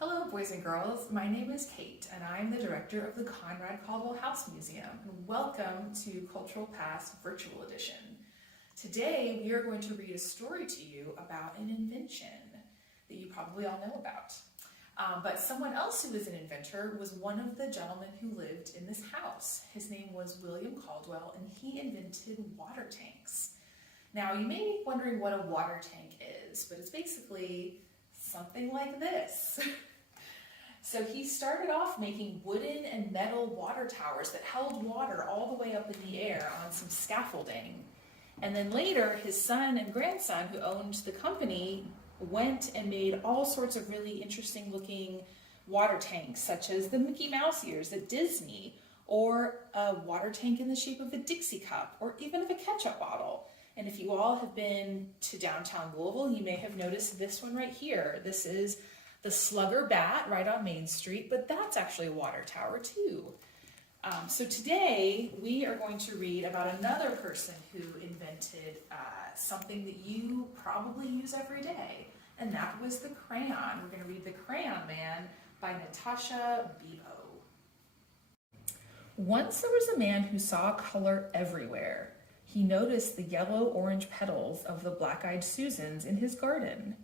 Hello, boys and girls. My name is Kate, and I'm the director of the Conrad-Caldwell House Museum. And welcome to Cultural Past Virtual Edition. Today, we are going to read a story to you about an invention that you probably all know about. But someone else who was an inventor was one of the gentlemen who lived in this house. His name was William Caldwell, and he invented water tanks. Now, you may be wondering what a water tank is, but it's basically something like this. So he started off making wooden and metal water towers that held water all the way up in the air on some scaffolding. And then later, his son and grandson, who owned the company, went and made all sorts of really interesting looking water tanks, such as the Mickey Mouse ears at Disney, or a water tank in the shape of a Dixie cup, or even of a ketchup bottle. And if you all have been to downtown Louisville, you may have noticed this one right here. This is the Slugger Bat right on Main Street, but that's actually a water tower too. So today we are going to read about another person who invented something that you probably use every day, and that was the crayon. We're going to read The Crayon Man by Natasha Bebo. Once there was a man who saw color everywhere. He noticed the yellow-orange petals of the black-eyed Susans in his garden.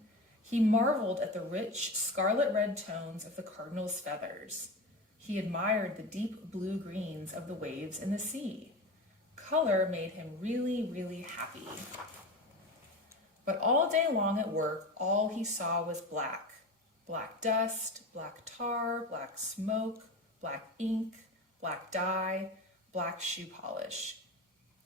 He marveled at the rich scarlet-red tones of the cardinal's feathers. He admired the deep blue-greens of the waves in the sea. Color made him really, really happy. But all day long at work, all he saw was black. Black dust, black tar, black smoke, black ink, black dye, black shoe polish.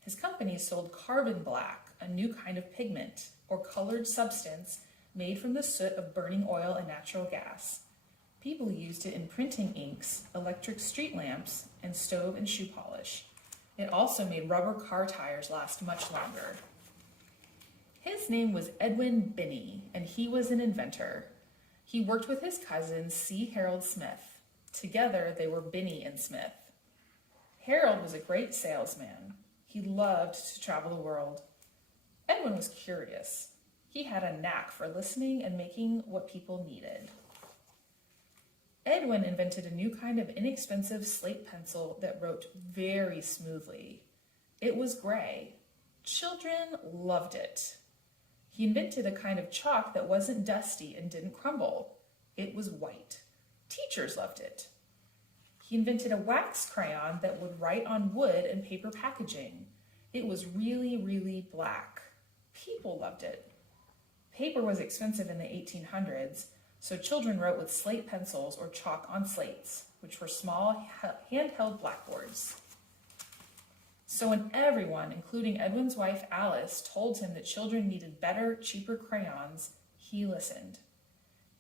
His company sold carbon black, a new kind of pigment, or colored substance made from the soot of burning oil and natural gas. People used it in printing inks, electric street lamps, and stove and shoe polish. It also made rubber car tires last much longer. His name was Edwin Binney, and he was an inventor. He worked with his cousin, C. Harold Smith. Together, they were Binney and Smith. Harold was a great salesman. He loved to travel the world. Edwin was curious. He had a knack for listening and making what people needed. Edwin invented a new kind of inexpensive slate pencil that wrote very smoothly. It was gray. Children loved it. He invented a kind of chalk that wasn't dusty and didn't crumble. It was white. Teachers loved it. He invented a wax crayon that would write on wood and paper packaging. It was really, really black. People loved it. Paper was expensive in the 1800s, so children wrote with slate pencils or chalk on slates, which were small handheld blackboards. So when everyone, including Edwin's wife Alice, told him that children needed better, cheaper crayons, he listened.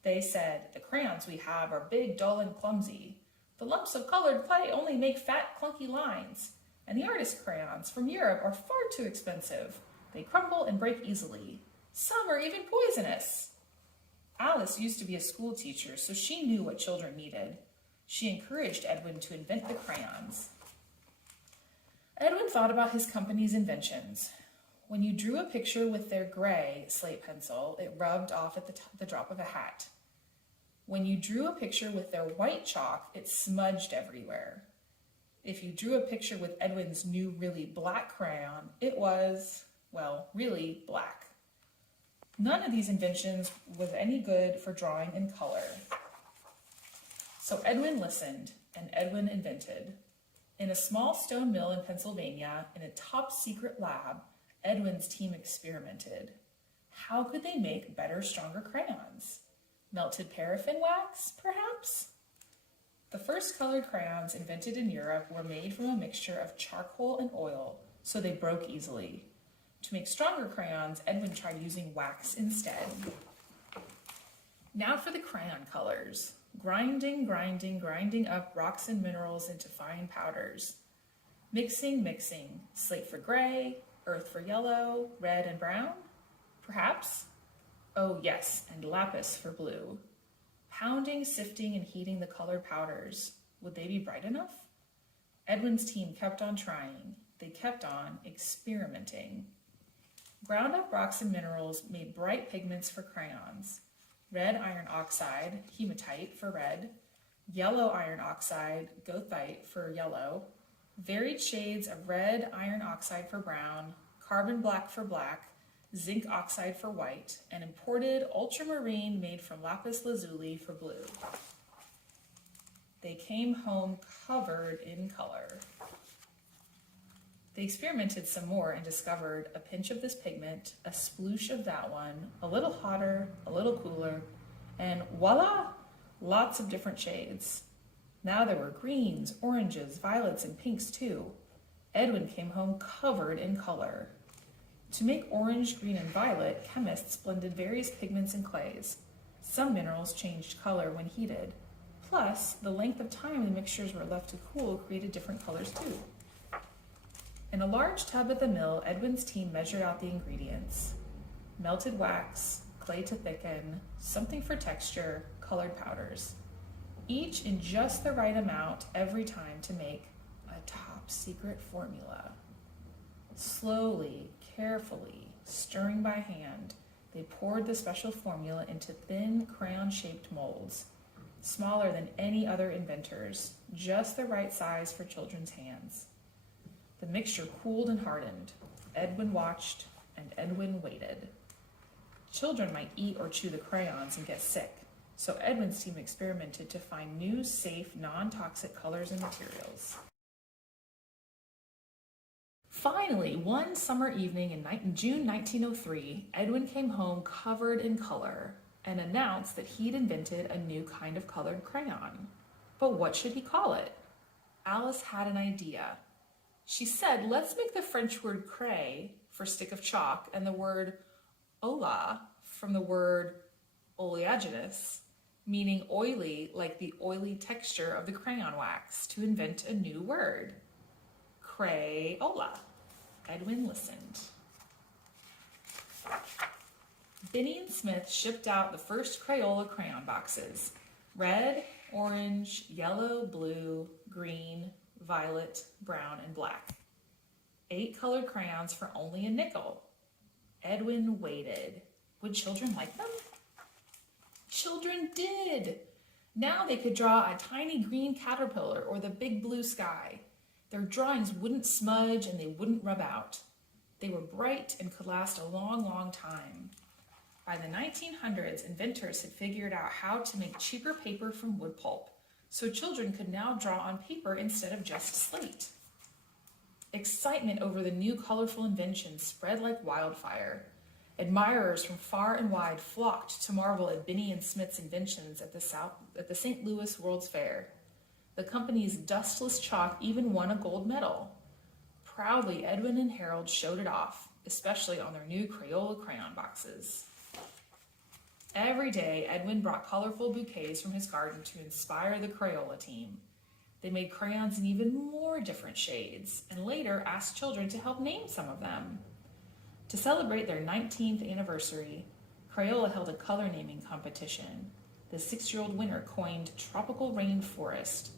They said, "The crayons we have are big, dull, and clumsy. The lumps of colored clay only make fat, clunky lines. And the artist crayons from Europe are far too expensive. They crumble and break easily. Some are even poisonous." Alice used to be a school teacher, so she knew what children needed. She encouraged Edwin to invent the crayons. Edwin thought about his company's inventions. When you drew a picture with their gray slate pencil, it rubbed off at the drop of a hat. When you drew a picture with their white chalk, it smudged everywhere. If you drew a picture with Edwin's new really black crayon, it was, well, really black. None of these inventions was any good for drawing in color. So Edwin listened, and Edwin invented. In a small stone mill in Pennsylvania, in a top secret lab, Edwin's team experimented. How could they make better, stronger crayons? Melted paraffin wax, perhaps? The first colored crayons invented in Europe were made from a mixture of charcoal and oil, so they broke easily. To make stronger crayons, Edwin tried using wax instead. Now for the crayon colors. Grinding, grinding, grinding up rocks and minerals into fine powders. Mixing, mixing. Slate for gray, earth for yellow, red and brown? Perhaps? Oh yes, and lapis for blue. Pounding, sifting, and heating the colored powders. Would they be bright enough? Edwin's team kept on trying. They kept on experimenting. Ground up rocks and minerals made bright pigments for crayons. red iron oxide, hematite for red, yellow iron oxide, goethite for yellow, varied shades of red iron oxide for brown, carbon black for black, zinc oxide for white, and imported ultramarine made from lapis lazuli for blue. They came home covered in color. They experimented some more and discovered a pinch of this pigment, a sploosh of that one, a little hotter, a little cooler, and voila, lots of different shades. Now there were greens, oranges, violets, and pinks too. Edwin came home covered in color. To make orange, green, and violet, chemists blended various pigments and clays. Some minerals changed color when heated. Plus, the length of time the mixtures were left to cool created different colors too. In a large tub at the mill, Edwin's team measured out the ingredients: melted wax, clay to thicken, something for texture, colored powders. Each in just the right amount every time to make a top secret formula. Slowly, carefully, stirring by hand, they poured the special formula into thin crayon-shaped molds, smaller than any other inventor's, just the right size for children's hands. The mixture cooled and hardened. Edwin watched, and Edwin waited. Children might eat or chew the crayons and get sick, so Edwin's team experimented to find new, safe, non-toxic colors and materials. Finally, one summer evening in June 1903, Edwin came home covered in color and announced that he'd invented a new kind of colored crayon. But what should he call it? Alice had an idea. She said, let's make the French word cray for stick of chalk and the word ola from the word oleaginous, meaning oily like the oily texture of the crayon wax, to invent a new word. Crayola. Edwin listened. Binney and Smith shipped out the first Crayola crayon boxes: red, orange, yellow, blue, green, violet, brown, and black. 8 colored crayons for only a nickel. Edwin waited. Would children like them? Children did. Now they could draw a tiny green caterpillar or the big blue sky. Their drawings wouldn't smudge and they wouldn't rub out. They were bright and could last a long, long time. By the 1900s, inventors had figured out how to make cheaper paper from wood pulp, so children could now draw on paper instead of just slate. Excitement over the new colorful invention spread like wildfire. Admirers from far and wide flocked to marvel at Binney and Smith's inventions at the St. Louis World's Fair. The company's dustless chalk even won a gold medal. Proudly, Edwin and Harold showed it off, especially on their new Crayola crayon boxes. Every day, Edwin brought colorful bouquets from his garden to inspire the Crayola team. They made crayons in even more different shades, and later asked children to help name some of them. To celebrate their 19th anniversary, Crayola held a color naming competition. The 6-year-old winner coined Tropical Rainforest.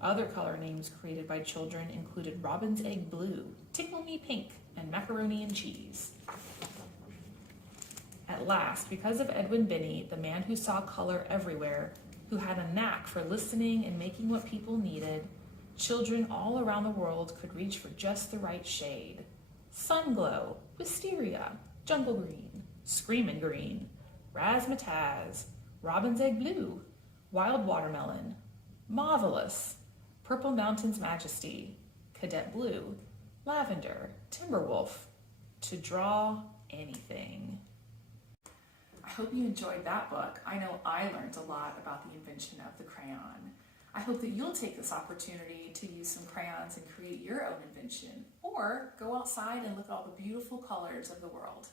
Other color names created by children included Robin's Egg Blue, Tickle Me Pink, and Macaroni and Cheese. At last, because of Edwin Binney, the man who saw color everywhere, who had a knack for listening and making what people needed, children all around the world could reach for just the right shade. Sunglow, Wisteria, Jungle Green, Screamin' Green, Razzmatazz, Robin's Egg Blue, Wild Watermelon, Marvelous, Purple Mountain's Majesty, Cadet Blue, Lavender, Timberwolf, to draw anything. I hope you enjoyed that book. I know I learned a lot about the invention of the crayon. I hope that you'll take this opportunity to use some crayons and create your own invention, or go outside and look at all the beautiful colors of the world.